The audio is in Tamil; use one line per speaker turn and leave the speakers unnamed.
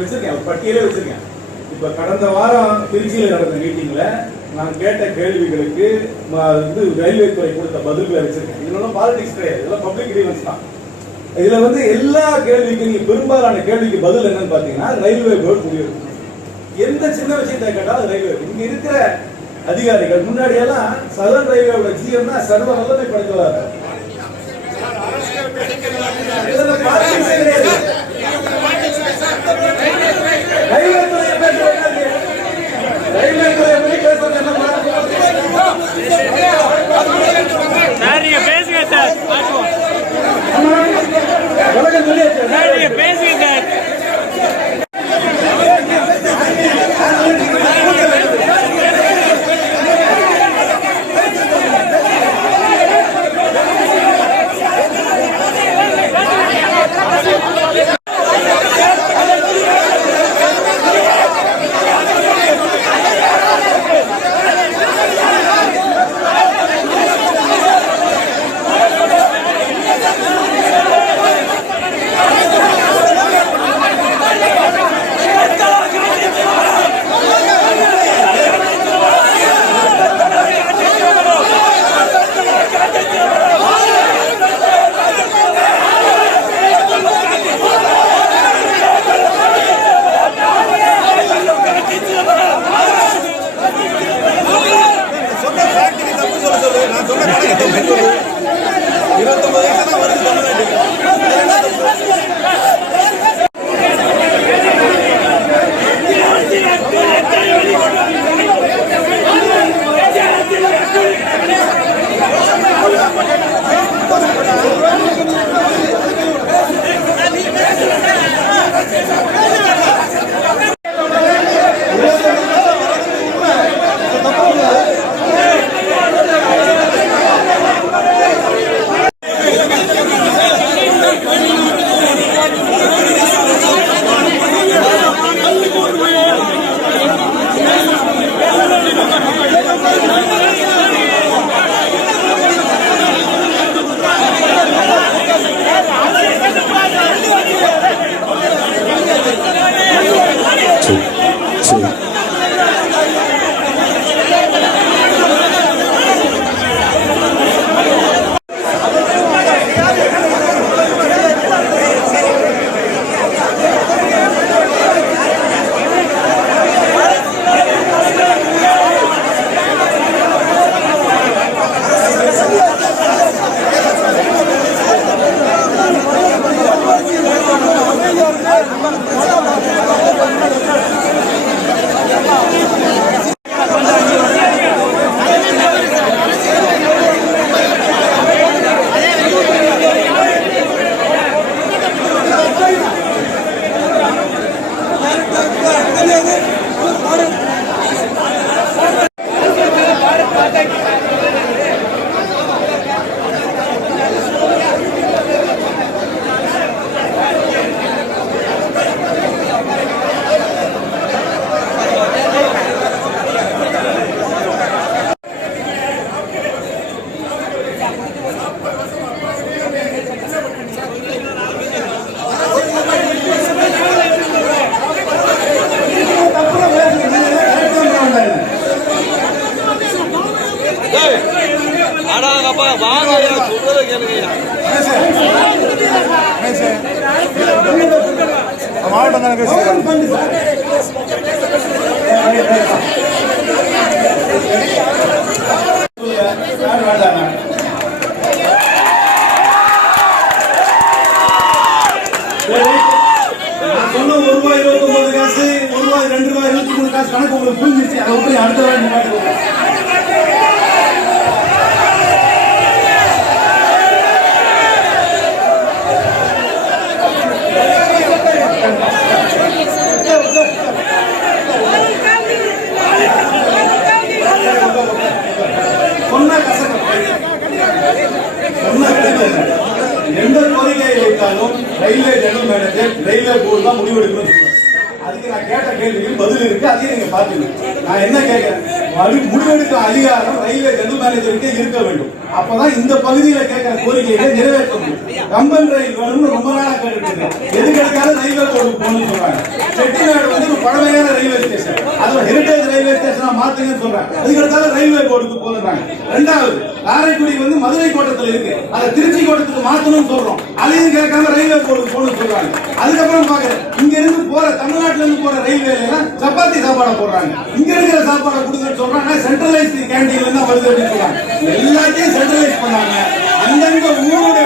வச்சிருக்கேன் பட்டியலே வச்சிருக்கேன். இப்ப கடந்த வாரம் திருச்சியில் நடந்த மீட்டிங்ல நான் கேட்ட கேள்விகளுக்கு வந்து ரயில்வே துறை கொடுத்த பதில்களை வச்சிருக்கேன். இதெல்லாம் பாலிடிக்ஸ் கிடையாது. இதெல்லாம் பப்ளிக் ரீவன்ஸ் தான். இதுல வந்து எல்லா கேள்விக்கும் நீங்க பெரும்பாலான கேள்விக்கு பதில் என்னன்னு பாத்தீங்கன்னா ரயில்வே போர்டு முடிவு. எந்த சின்ன விஷயத்தை கேட்டாலும் ரயில்வே இங்க இருக்கிற அதிகாரிகள் முன்னாடி எல்லாம் சதன் ரயில்வேயோட ஜிஎம் தான் சர்வ வல்லமை படைத்தவர் இதுல politics ஏ கிடையாது. ரயில்வே துறையை பேசுறது என்னது? ரயில்வே துறையை பத்தி பேசுறது என்னப்பா?
சார் நீங்க பேசுங்க சார் பார்ப்போம்
உலகம் சொல்லியாச்சு.
பேசுங்க சார்
对对。
மாவட்டம் தானே பேசுகிறேன்
ஒரு ரூபாய் இருபத்தி ஒன்பது காசு ஒரு ரூபாய் ரெண்டு ரூபாய் இருபத்தி மூணு காசு கணக்கு உங்களுக்கு புரிஞ்சிச்சு அதை அடுத்த வாட்டி மாட்டுவோம் சொன்ன கசக்கு சொன்ன கசக்கு. எந்த கோரிக்கையை வைத்தாலும் railway general manager railway board தான் முடிவெடுக்கணும் சொல்றாங்க. அது இதுக்கு நான் கேட்ட கேள்விக்கு பதில் இருக்கு அதையும் நீங்க பாத்துக்கணும் நான் என்ன கேட்கிறேன் மறு- முடிவெடுக்க அதிகாரம் ரயில்வே ஜெனரல் மேனேஜருக்கே இருக்க வேண்டும். அப்பதான் இந்த பகுதியில கேட்கிற கோரிக்கைகளை நிறைவேற்ற முடியும். கம்பன் ரயில் வேணும்னு ரொம்ப நாளா கேட்டுட்டு எதுக்கு எடுக்காத ரயில்வே கோடு போகணும்னு சொல்றாங்க. செட்டிநாடு வந்து ஒரு பழமையான ரயில்வே ஸ்டேஷன் அது ஹெரிட்டேஜ் ரயில்வே ஸ்டேஷனா மாத்துங்கன்னு சொல்றாங்க. அதுக்கு எடுத்தால ரயில்வே கோடுக்கு போகிறாங்க ரெண்டாவது காரைக்குடி வந்து மதுரை கோட்டத்துல இருக்கு. அதை திருச்சி கோட்டத்துக்கு மாத்தணும்னு சொல்றோம். அதையும் கேட்காம ரயில்வே கோடுக்கு போகணும்னு சொல்றாங்க. அதுக்கப்புறம் பாக்குறேன் இங்க இருந்து போற தமிழ்நாட்டுல இருந்து போற ரயில்வே சப்பாத்தி சாப்பாடை போடுறாங்க. இங்க இருக்கிற சாப்பாடை கொடுக்க சொல்றாங்க சென்ட்ரலைஸ் கேண்டீன்ல தான் வருது அப்படின்னு சொல்றாங்க. எல்லாத்தையும் சென்ட்ரலைஸ் பண்ணாங்க. அந்தந்த ஊருடைய